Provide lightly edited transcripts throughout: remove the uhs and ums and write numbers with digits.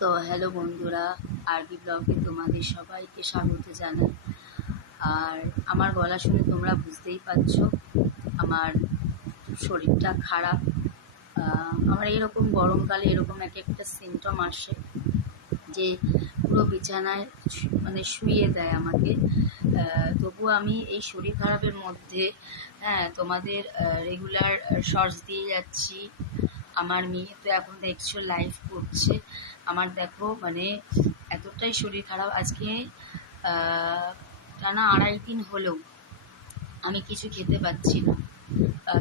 তো হ্যালো বন্ধুরা, আরবি ব্লগে তোমাদের সবাইকে স্বাগত জানাই। আর আমার গলা শুনে তোমরা বুঝতেই পারছো আমার শরীরটা খারাপ। আমার এরকম গরমকালে এরকম এক একটা সিমটম আসে যে পুরো বিছানায় মানে শুইয়ে দেয় আমাকে। তবুও আমি এই শরীর খারাপের মধ্যে তোমাদের রেগুলার শর্টস দিয়ে যাচ্ছি। আমার মেয়ে তো এখন দেখছো লাইভ করছে। আমার দেখো মানে এতটাই শরীর খারাপ আজকে, টানা 2.5 দিন হলেও আমি কিছু খেতে পাচ্ছি না।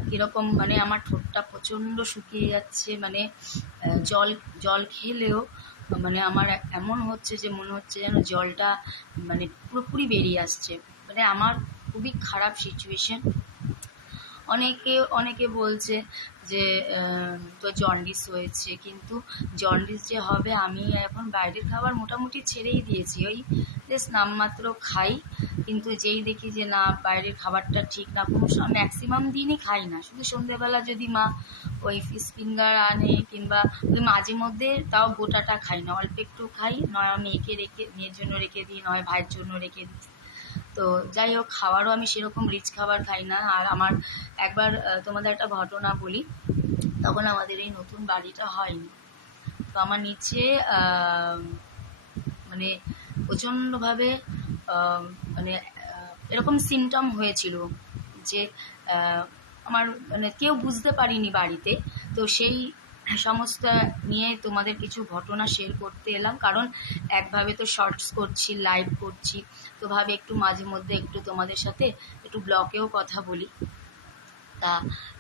কীরকম মানে আমার ঠোঁটটা প্রচণ্ড শুকিয়ে যাচ্ছে, মানে জল জল খেলেও মানে আমার এমন হচ্ছে যে মনে হচ্ছে যেন জলটা মানে পুরোপুরি বেরিয়ে আসছে। মানে আমার খুবই খারাপ সিচুয়েশন। অনেকে অনেকে বলছে যে তো জন্ডিস হয়েছে, কিন্তু জন্ডিস যে হবে, আমি এখন বাইরের খাবার মোটামুটি ছেড়েই দিয়েছি। ওই জাস্ট নামমাত্র খাই, কিন্তু যেই দেখি যে না বাইরের খাবারটা ঠিক না, কোনো ম্যাক্সিমাম দিনই খাই না, শুধু সন্ধ্যেবেলা যদি মা ওই ফিশ ফিঙ্গার আনে কিংবা ওই মাঝে মধ্যে, তাও গোটাটা খাই না, অল্প একটু খাই, নয় মেয়ের জন্য রেখে দিই, নয় ভাইয়ের জন্য রেখে দিই। তো যাই হোক, খাবারও আমি সেরকম রিচ খাবার খাই না। আর আমার একবার তোমাদের একটা ঘটনা বলি, তখন আমাদের এই নতুন বাড়িটা হয়নি। তো আমার নিচে মানে প্রচণ্ডভাবে মানে এরকম সিমটম হয়েছিল যে আমার মানে কেউ বুঝতে পারিনি বাড়িতে। তো সেই সমস্ত নিয়ে তোমাদের কিছু ঘটনা শেয়ার করতে এলাম, কারণ একভাবে তো শর্টস করছি, লাইভ করছি, তো ভাবে একটু মাঝে মধ্যে একটু তোমাদের সাথে একটু ব্লগেও কথা বলি। তা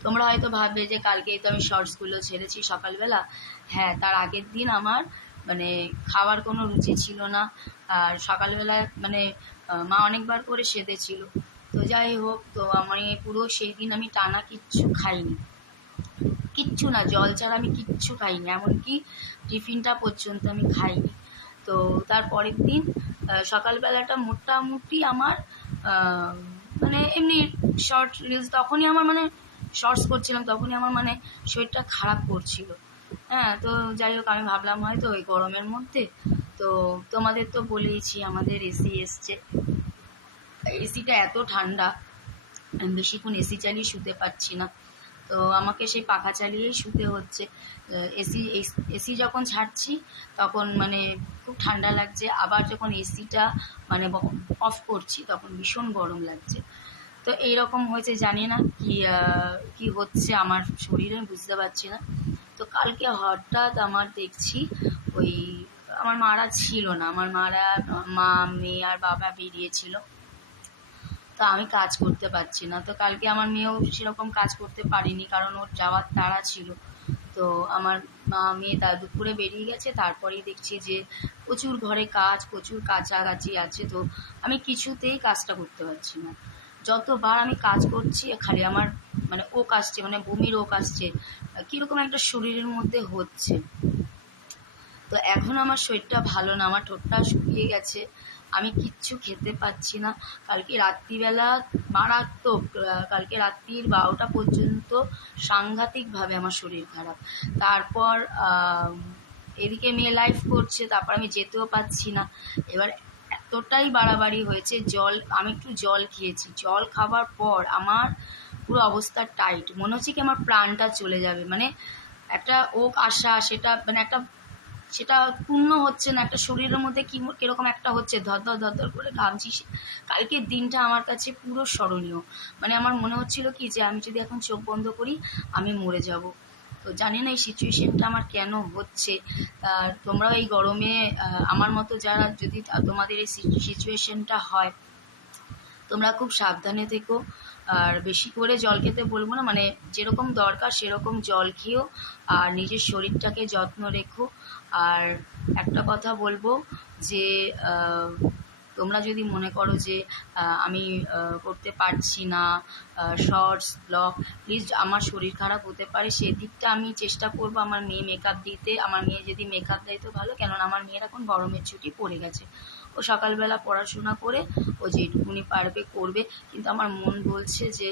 তোমরা হয়তো ভাববে যে কালকেই তো আমি শর্টসগুলো ছেড়েছি সকালবেলা। হ্যাঁ, তার আগের দিন আমার মানে খাওয়ার কোনো রুচি ছিল না। আর সকালবেলা মানে মা অনেকবার করে সেধেছিল। তো যাই হোক, তো আমি পুরো সেই দিন আমি টানা কিচ্ছু খাইনি, কিচ্ছু না, জল ছাড়া আমি কিচ্ছু খাইনি, এমনকি টিফিনটা পর্যন্ত আমি খাইনি। তো তার পরের দিন সকালবেলাটা মোটামুটি আমার মানে এমনি শর্ট রিলস, তখনই আমার মানে শর্টস করছিলাম, তখনই আমার মানে শরীরটা খারাপ করছিল। হ্যাঁ, তো যাই হোক, আমি ভাবলাম হয়তো ওই গরমের মধ্যে। তো তোমাদের তো বলেইছি আমাদের এসি এসছে। এসিটা এত ঠান্ডা, আমি বেশিক্ষণ এসি চালিয়ে শুতে পারছি না, তো আমাকে সেই পাখা চালিয়েই শুতে হচ্ছে। এসি এসি যখন ছাড়ছি তখন মানে খুব ঠান্ডা লাগছে, আবার যখন এসিটা মানে অফ করছি তখন ভীষণ গরম লাগছে। তো এইরকম হয়েছে, জানি না কি হচ্ছে আমার শরীরে, বুঝতে পারছি না। তো কালকে হঠাৎ আমার দেখছি ওই আমার মারা ছিল না, আমার মা, মেয়ে আর বাবা বেরিয়েছিল। তো আমি কাজ করতে পারছি না। তো কালকে আমার মেয়েও সেরকম কাজ করতে পারিনি, কারণ ওর যাওয়ার তাড়া ছিল। তো আমার মা মেয়ে তার দুপুরে বেরিয়ে গেছে, তারপরেই দেখছি যে প্রচুর ঘরে কাজ, প্রচুর কাছাকাছি আছে। তো আমি কিছুতেই কাজটা করতে পারছি না। যতবার আমি কাজ করছি খালি আমার মানে ওক আসছে, মানে বমির ওক আসছে, কীরকম একটা শরীরের মধ্যে হচ্ছে। তো এখন আমার শরীরটা ভালো না, আমার ঠোঁটটা শুকিয়ে গেছে, আমি কিচ্ছু খেতে পাচ্ছি না। কালকে রাত্রিবেলা মারাত্মক, কালকে রাত্রির 12টা পর্যন্ত সাংঘাতিকভাবে আমার শরীর খারাপ। তারপর এদিকে মেয়ে লাইফ করছে, তারপর আমি যেতেও পাচ্ছি না। এবার এতটাই বাড়াবাড়ি হয়েছে, আমি একটু জল খেয়েছি, জল খাবার পর আমার পুরো অবস্থা টাইট, মনে হচ্ছে কি আমার প্রাণটা চলে যাবে। মানে একটা ওক আসা, সেটা মানে একটা সেটা পূর্ণ হচ্ছে না, একটা শরীরের মধ্যে কিরকম একটা হচ্ছে, ধর ধর করে ঘামছি। কালকের দিনটা আমার কাছে পুরো স্মরণীয়। মানে আমার মনে হচ্ছিল কি যে আমি যদি এখন চোখ বন্ধ করি আমি মরে যাব। তো জানি না এই সিচুয়েশনটা আমার কেন হচ্ছে। আর তোমরাও এই গরমে আমার মতো যারা, যদি তোমাদের এই সিচুয়েশনটা হয়, তোমরা খুব সাবধানে থেকো। আর বেশি করে জল খেতে বলবো না, মানে যেরকম দরকার সেরকম জল খেও, আর নিজের শরীরটাকে যত্ন রেখো। আর একটা কথা বলবো যে তোমরা যদি মনে করো যে আমি করতে পারছি না শর্টস ব্লগ, প্লিজ, আমার শরীর খারাপ হতে পারে, সেদিকটা আমি চেষ্টা করবো আমার মেয়ে মেকআপ দিতে। আমার মেয়ে যদি মেকআপ দেয় তো ভালো, কেননা আমার মেয়ের এখন গরমের ছুটি পড়ে গেছে, ও সকালবেলা পড়াশোনা করে ও যেটুকুনি পারবে করবে, কিন্তু আমার মন বলছে যে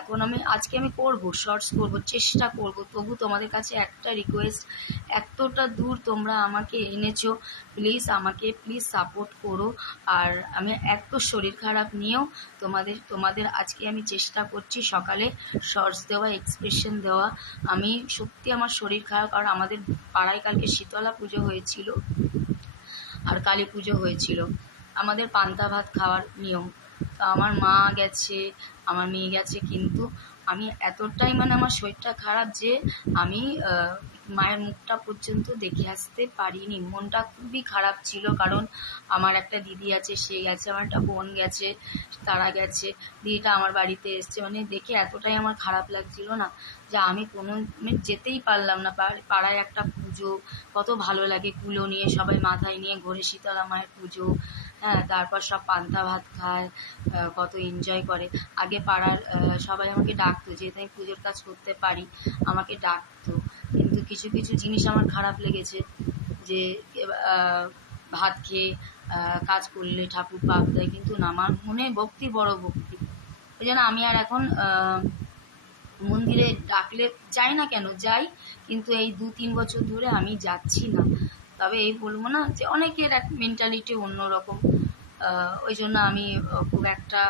এখন আজকে আমি করব, শর্টস করব, চেষ্টা করব। তবু তোমাদের কাছে একটা রিকোয়েস্ট, এতটা দূর তোমরা আমাকে এনেছো, প্লিজ সাপোর্ট করো। আর আমি এত শরীর খারাপ নিয়েও তোমাদের আজকে আমি চেষ্টা করছি সকালে শর্টস দেওয়া, এক্সপ্রেশন দেওয়া। আমি সত্যি আমার শরীর খারাপ, কারণ আমাদের পাড়ায় কালকে শীতলা পুজো হয়েছিল আর কালী পুজো হয়েছিল, আমাদের পান্তা ভাত খাওয়ার নিয়ম। তো আমার মা গেছে, আমার মেয়ে গেছে, কিন্তু আমি এতটাই আমার শরীরটা খারাপ যে আমি মায়ের মুখটা পর্যন্ত দেখে আসতে পারিনি। মনটা খুবই খারাপ ছিল, কারণ আমার একটা দিদি আছে, সে গেছে, আমার একটা বোন গেছে, তারা গেছে, দিদিটা আমার বাড়িতে এসছে, দেখে এতটাই আমার খারাপ লাগছিল না, যে আমি যেতেই পারলাম না। পাড়ায় একটা পুজো, কত ভালো লাগে, কুলো নিয়ে সবাই মাথায় নিয়ে ঘোরে, শীতলা মায়ের পুজো, হ্যাঁ, তারপর সব পান্তা ভাত খায়, কত এনজয় করে। আগে পাড়ার সবাই আমাকে ডাকতো, যেহেতু আমি পুজোর কাজ করতে পারি, আমাকে ডাকতো। কিন্তু কিছু কিছু জিনিস আমার খারাপ লেগেছে, যে ভাত খেয়ে কাজ করলে ঠাকুর পাপ দেয়, কিন্তু না, আমার মনে ভক্তি, বড় ভক্তি। ওই জন্য আমি আর এখন মন্দিরে ডাকলে যাই না, কেন যাই, কিন্তু এই 2-3 বছর ধরে আমি যাচ্ছি না। তবে এই বলবো না যে অনেকের এক মেন্টালিটি অন্যরকম, ওই জন্য আমি খুব একটা,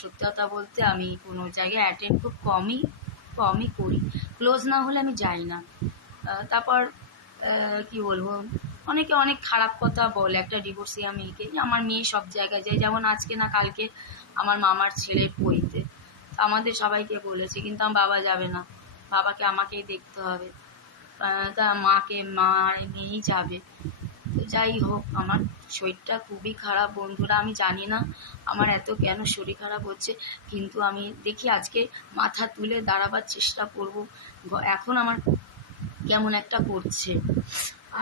সত্যি কথা বলতে, আমি কোনো জায়গায় অ্যাটেন্ড খুব কমই করি, ক্লোজ না হলে আমি যাই না। তারপর কি বলবো, অনেকে অনেক খারাপ কথা বলে একটা ডিভোর্সিয়া মেয়েকে, যে আমার মেয়ে সব জায়গায় যায়, যেমন আজকে না কালকে আমার মামার ছেলের পইতে আমাদের সবাইকে বলেছে, কিন্তু আমার বাবা যাবে না, বাবাকে আমাকেই দেখতে হবে, তা মা নিয়েই যাবে। তো যাই হোক, আমার শরীরটা খুবই খারাপ বন্ধুরা, আমি জানি না আমার এত কেন শরীর খারাপ হচ্ছে, কিন্তু আমি দেখি আজকে মাথা তুলে দাঁড়াবার চেষ্টা করব। এখন আমার কেমন একটা করছে,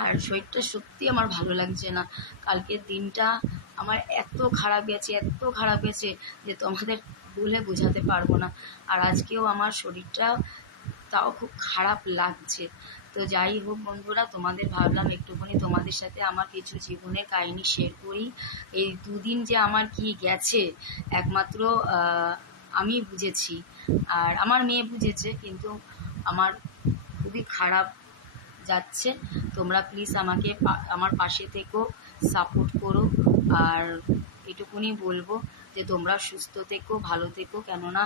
আর শরীরটা সত্যি আমার ভালো লাগছে না। কালকের দিনটা আমার এত খারাপ গেছে যে তোমাদের বলে বোঝাতে পারবো না। আর আজকেও আমার শরীরটা তাও খুব খারাপ লাগছে। তো যাই হোক বন্ধুরা, তোমাদের ভাবলাম একটুখানি তোমাদের সাথে আমার কিছু জীবনের কাহিনী শেয়ার করি। এই 2 দিন যে আমার কি গেছে একমাত্র আমি বুঝেছি, আর আমার মেয়ে বুঝেছে, কিন্তু আমার খুবই খারাপ যাচ্ছে। তোমরা প্লিজ আমাকে আমার পাশে থেকো, সাপোর্ট করো। আর এটুকুনি বলবো যে তোমরা সুস্থ থেকো, ভালো থেকো, কেননা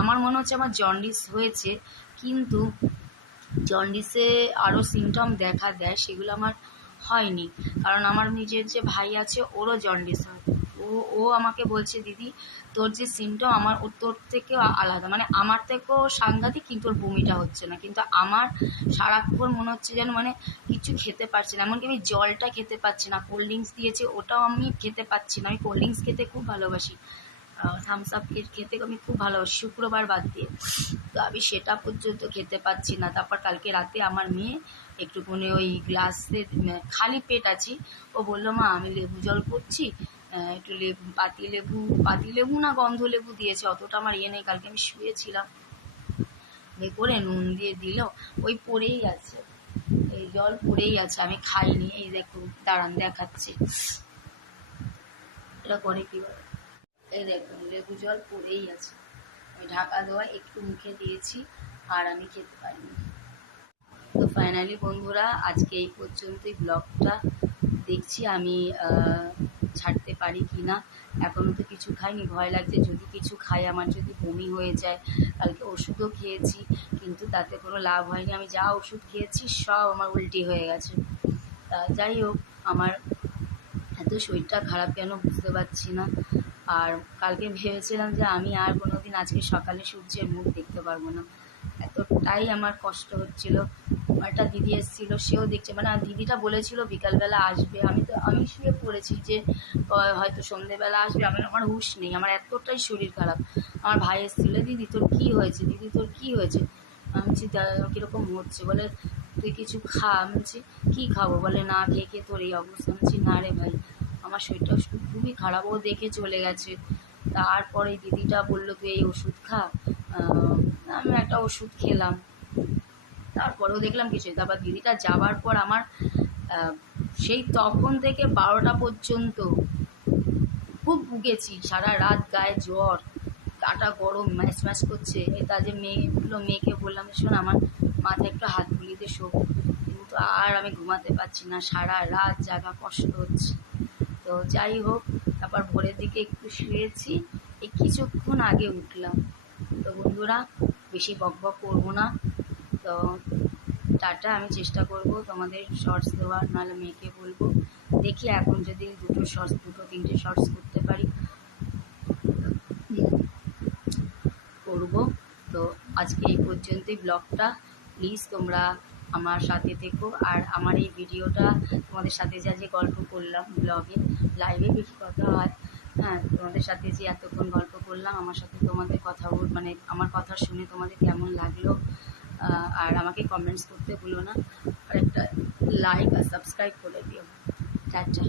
আমার মনে হচ্ছে আমার জন্ডিস হয়েছে, কিন্তু জন্ডিসে আরও সিমটম দেখা দেয়, সেগুলো আমার হয়নি। কারণ আমার নিজের যে ভাই আছে, ওরও জন্ডিস হয়, ও আমাকে বলছে, দিদি তোর যে সিমটম তোর থেকেও আলাদা, আমার থেকেও সাংঘাতিক, কিন্তু ওর বমিটা হচ্ছে না, কিন্তু আমার সারাক্ষণ মনে হচ্ছে যেন কিছু খেতে পারছি না, এমনকি আমি জলটা খেতে পারছি না। কোল্ড ড্রিঙ্কস দিয়েছে, ওটাও আমি খেতে পাচ্ছি না। আমি কোল্ড ড্রিঙ্কস খেতে খুব ভালোবাসি, থামস আপ খেতে আমি খুব ভালোবাসি, শুক্রবার বাদ দিয়ে, তো আমি সেটা পর্যন্ত খেতে পাচ্ছি না। তারপর কালকে রাতে আমার মেয়ে একটুখানি ওই গ্লাসে, খালি পেট আছি, ও বললো, মা আমি লেবু জল করছি, একটু পাতি লেবু না গন্ধ লেবু দিয়েছে, অতটা আমার নেই, কালকে আমি শুয়েছিলাম, করে নুন দিয়ে দিল, ওই পড়েই আছে, এই জল পড়েই আছে, আমি খাইনি। এই দেখুন, দাঁড়ান দেখাচ্ছি, এটা করে কীভাবে, এই দেখুন লেবু জল পড়েই আছে, আমি ঢাকা দেওয়া একটু মুখে দিয়েছি, আর আমি খেতে পারিনি। তো ফাইনালি বন্ধুরা, আজকে এই পর্যন্তই ব্লগটা, দেখছি আমি ছাড়তে পারি কি না। এখনও তো কিছু খাইনি, ভয় লাগছে যদি কিছু খাই আমার যদি বমি হয়ে যায়। কালকে ওষুধও খেয়েছি, কিন্তু তাতে কোনো লাভ হয়নি, আমি যা ওষুধ খেয়েছি সব আমার উল্টি হয়ে গেছে। তা যাই হোক, আমার এত শরীরটা খারাপ কেন বুঝতে পারছি না। আর কালকে ভেবেছিলাম যে আমি আর কোনো দিন আজকে সকালে সূর্যের মুখ দেখতে পারবো না, এতটাই আমার কষ্ট হচ্ছিল। একটা দিদি এসেছিল, সেও দেখছে, দিদিটা বলেছিল বিকালবেলা আসবে, আমি শুয়ে পড়েছি যে হয়তো সন্ধেবেলা আসবে, আমার হুঁশ নেই, আমার এতটাই শরীর খারাপ। আমার ভাই এসেছিল, দিদি তোর কী হয়েছে, দিদি তোর কী হয়েছে, আমি বলছি কীরকম হচ্ছে, বলে তুই কিছু খা। আমি বলছি কী খাবো, বলে না খেয়ে খেয়ে তোর এই অবস্থা। আমি বলছি না রে ভাই, আমার শরীরটা খুবই খারাপ। ও দেখে চলে গেছে, তারপরে দিদিটা বললো তুই এই ওষুধ খা, আমি একটা ওষুধ খেলাম, তারপরেও দেখলাম কিছু। তারপর দিদিটা যাবার পর আমার সেই তখন থেকে 12টা পর্যন্ত খুব ভুগেছি, সারা রাত গায়ে জ্বর, গাটা গরম, ম্যাচ ম্যাচ করছে। এই কাজে মেয়েকে বললাম, শোন আমার মাথায় একটু হাত বুলিয়ে দিয়ে শোবো, কিন্তু আর আমি ঘুমাতে পারছি না, সারা রাত জাগা কষ্ট হচ্ছে। তো যাই হোক, তারপর ভোরের দিকে একটু শুয়েছি, এই কিছুক্ষণ আগে উঠলাম। তো বন্ধুরা, বেশি বকবক করবো না, তো টাটা। আমি চেষ্টা করব তোমাদের শর্টস দেওয়ার, নাহলে মেয়েকে বলবো, দেখি এখন যদি দুটো তিনটে শর্টস করতে পারি করব। তো আজকে এই পর্যন্তই ব্লগটা। প্লিজ তোমরা আমার সাথে থেকো, আর আমার এই ভিডিওটা তোমাদের সাথে যে গল্প করলাম ব্লগে, লাইভে বেশি কথা হয়, হ্যাঁ, তোমাদের সাথে যে এতক্ষণ গল্প করলাম, আমার সাথে তোমাদের কথা মানে আমার কথা শুনে তোমাদের কেমন লাগলো, আর আমাকে কমেন্টস করতে ভুলো না, আর একটা লাইক আর সাবস্ক্রাইব করে দিও। টাটা।